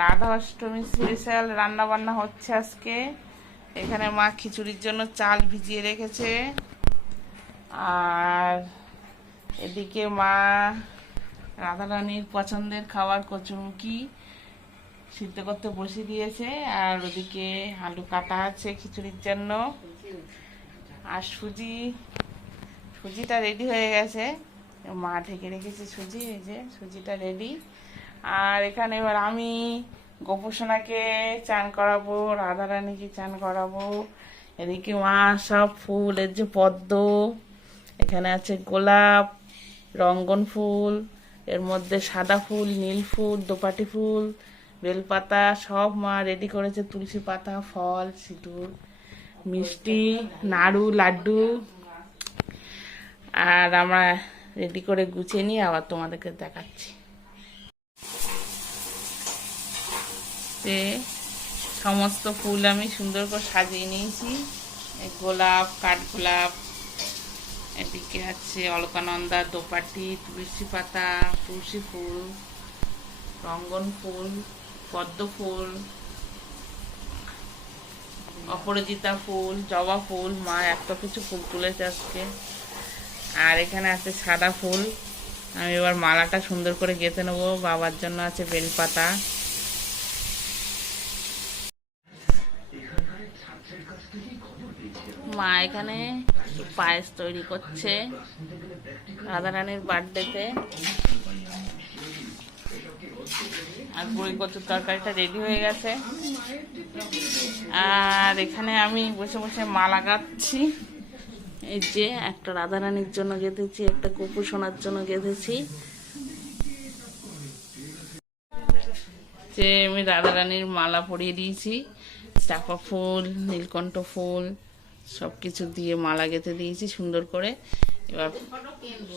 Radha Ashtami special রান্না বান্না হচ্ছে আজকে। এখানে মা খিচুড়ির জন্য চাল ভিজিয়ে রেখেছে। আর এদিকে মা রাধারানীর পছন্দের খাবার কচুরমুখি সিদ্ধ করতে বসিয়ে দিয়েছে। আর ওদিকে আলু কাটা আছে খিচুড়ির জন্য। আর সুজি, সুজিটা রেডি হয়ে গেছে। মা ঢেকে রেখেছে সুজি, এই যে সুজিটা রেডি আর এখানে এবার আমি গোপসোনাকে চান করাবো, রাধারানীকে চান করাবো। এদিকে মা সব ফুল এর যে পদ্ম, এখানে আছে গোলাপ, রঙ্গন ফুল, এর মধ্যে সাদা ফুল, নীল ফুল, দোপাটি ফুল, বেলপাতা সব মা রেডি করেছে, তুলসী পাতা, ফল, সিঁদুর, মিষ্টি, নাড়ু, লাড্ডু। আর আমরা রেডি করে গুছিয়ে নিয়ে আবার তোমাদেরকে দেখাচ্ছি। তে সমস্ত ফুল আমি সুন্দর করে সাজিয়ে নিয়েছি। গোলাপ কাঠগোলাপ এদিকে আছে অলকানন্দা, দোপাটি, তুলসী পাতা, তুলসী ফুল, রঙ্গন ফুল, পদ্ম ফুল, অপরাজিতা ফুল, জবা ফুল, মা এত কিছু ফুল তুলেছে আজকে। আর এখানে আছে সাদা ফুল। আমি এবার মালাটা সুন্দর করে গেঁথে নেব। বাবার জন্য আছে বেলপাতা। মা এখানে পায়েস তৈরি করছে। রাধারানীর বার্থডেতে আর বড়ি কচুর তরকারিটা রেডি হয়ে গেছে। আর এখানে আমি বসে বসে মালা গাচ্ছি এই যে একটা রাধারানীর জন্য গেঁথেছি, একটা কুকুর সোনার জন্য গেঁথেছি। যে আমি রাধারানীর মালা পরিয়ে দিয়েছি। চাপা ফুল, নীলকণ্ঠ ফুল সব কিছু দিয়ে মালা গেঁথে দিয়েছি সুন্দর করে। এবার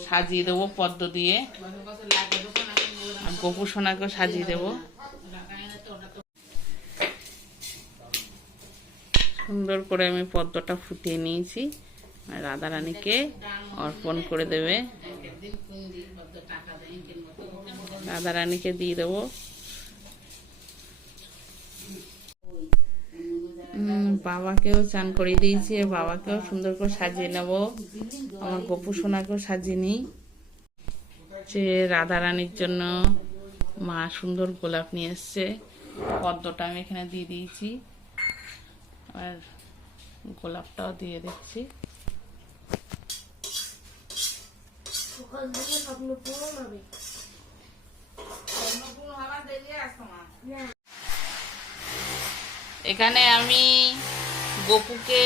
সাজিয়ে দেবো পদ্ম দিয়ে। আর গোপু সোনাকেও সাজিয়ে দেবো। সুন্দর করে আমি পদ্মটা ফুটিয়ে নিয়েছি। রাধা রানীকে অর্পণ করে দেবে। রাধারানীকে দিয়ে দেবো। বাবাকেও চান করিয়ে দিয়েছি বাবাকেও সুন্দর করে সাজিয়ে নেব। আমার গপু সোনাকেও সাজিয়ে নিই। যে রাধারানীর জন্য মা সুন্দর গোলাপ নিয়ে এসছে, পদ্মটা আমি এখানে দিয়ে দিয়েছি। আর গোলাপটাও দিয়ে দিচ্ছি। সকাল থেকে স্বপ্ন পূরণ হবে। এখানে আমি গপুকে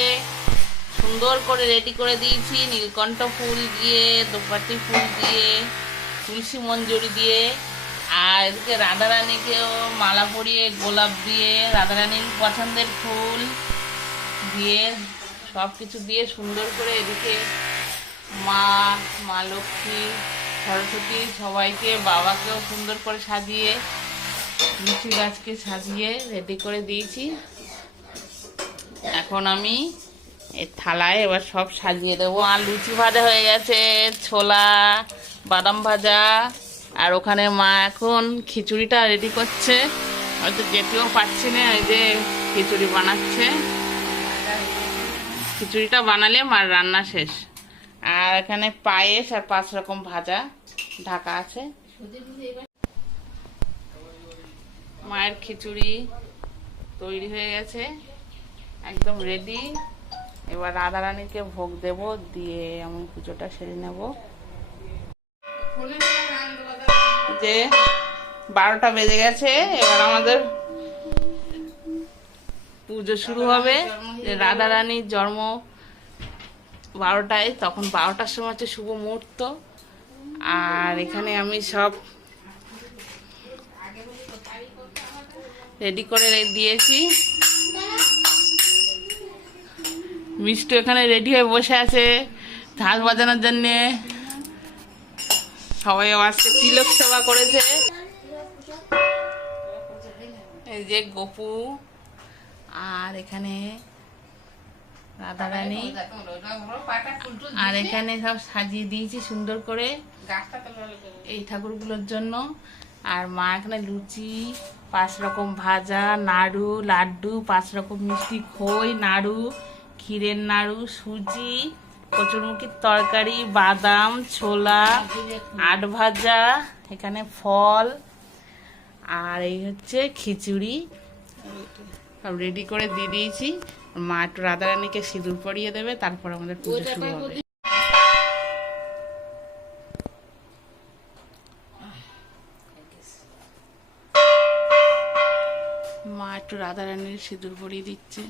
সুন্দর করে রেডি করে দিয়েছি, নীলকণ্ঠ ফুল দিয়ে, দোপাটি ফুল দিয়ে, তুলসী মঞ্জুরি দিয়ে, আর এদিকে রাধারানীকেও মালা পরিয়ে গোলাপ দিয়ে, রাধারানীর পছন্দের ফুল দিয়ে সব কিছু দিয়ে সুন্দর করে এদিকে মা মা লক্ষ্মী, সরস্বতী সবাইকে, বাবাকেও সুন্দর করে সাজিয়ে লিচু গাছকে সাজিয়ে রেডি করে দিয়েছি। এখন আমি থালায় এবার সব সাজিয়ে দেবো। আর লুচি ভাজা হয়ে গেছে, ছোলা, বাদাম ভাজা, আর ওখানে মা এখন খিচুড়িটা রেডি করছে। হয়তো যেতেও পারছি না ওই যে খিচুড়ি বানাচ্ছে। খিচুড়িটা বানালে মার রান্না শেষ। আর এখানে পায়েস আর পাঁচ রকম ভাজা ঢাকা আছে। মায়ের খিচুড়ি তৈরি হয়ে গেছে, একদম রেডি এবার রাধারানীকে ভোগ দেব, দিয়ে আমি পুজোটা সেরে নেব। যে বারোটা বেজে গেছে, এবার আমাদের পুজো শুরু হবে। যে রাধারানীর জন্ম বারোটায়, তখন বারোটার সময় হচ্ছে শুভ মুহূর্ত। আর এখানে আমি সব রেডি করে দিয়েছি। মিষ্টি এখানে রেডি হয়ে বসে আছে ঢাক বাজানোর জন্যে। সবাই আজকে তিলক সেবা করেছে। এই যে গপু আর এখানে রাধারানী। আর এখানে সব সাজিয়ে দিয়েছি সুন্দর করে। এই ঠাকুরগুলোর জন্য। আর মা এখানে লুচি পাঁচ রকম ভাজা, নাড়ু, লাড্ডু, পাঁচ রকম মিষ্টি খই, নাড়ু, ক্ষীরের নাড়ু, সুজি, কচুরমুখির তরকারি, বাদাম, ছোলা, আট ভাজা, এখানে ফল, আর এই হচ্ছে খিচুড়ি। সব রেডি করে দিয়ে দিয়েছি। মা একটু রাধারানীকে সিঁদুর পরিয়ে দেবে, তারপর আমাদের পুজো শুরু হবে। একটু রাধারানীর সিঁদুর পরিয়ে দিচ্ছে।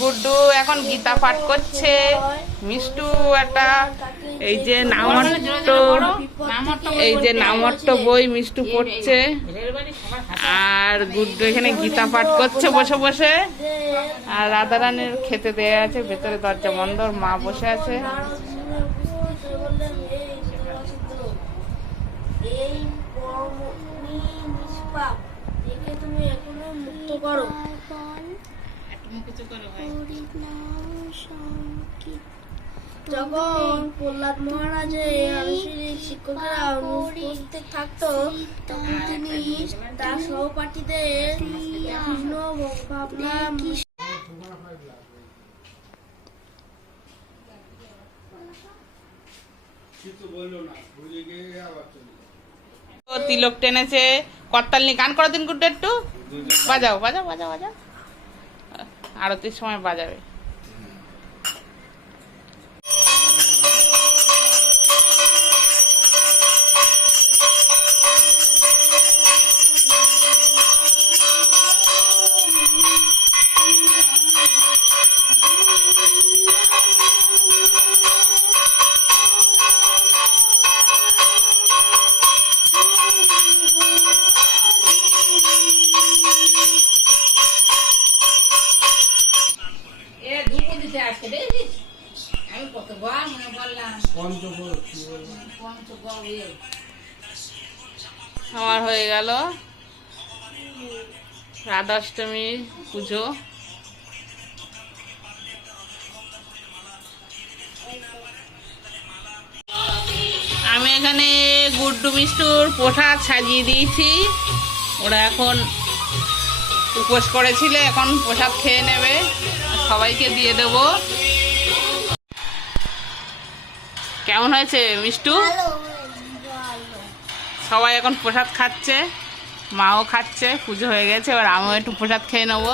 গুড্ডু এখন গীতা পাঠ করছে। মিষ্টু একটা এই যে নামট্ট এই যে নামট্ট বই মিষ্টু পড়ছে। আর গুড্ডু এখানে গীতা পাঠ করছে বসে বসে। আর রাধারানীর খেতে দেয়া আছে ভেতরে দরজা বন্ধ মা বসে আছে। এই কর্মী নিষ্পাপ একে যখন প্রহ্লাদ মহারাজের আনুষ্ঠানিক শিক্ষকরা অনুপস্থিত থাকতো তখন তিনি তার সহপাঠীদের কৃষ্ণ ভাবনা তিলক টেনেছে করতালনি গান করো দিন গুড্ডু একটু? বাজাও বাজাও বাজাও বাজাও। আরতির সময় বাজাবে। আমি কতবার মনে করলাম আমার হয়ে গেল রাধাষ্টমী পুজো। আমি এখানে গুড্ডু মিষ্টুর প্রসাদ সাজিয়ে দিয়েছি। ওরা এখন উপোস করেছিল এখন প্রসাদ খেয়ে নেবে। সবাইকে দিয়ে দেব। কেমন হয়েছে মিষ্টু? সবাই এখন প্রসাদ খাচ্ছে মাও খাচ্ছে পুজো হয়ে গেছে এবার আমিও একটু প্রসাদ খেয়ে নেব।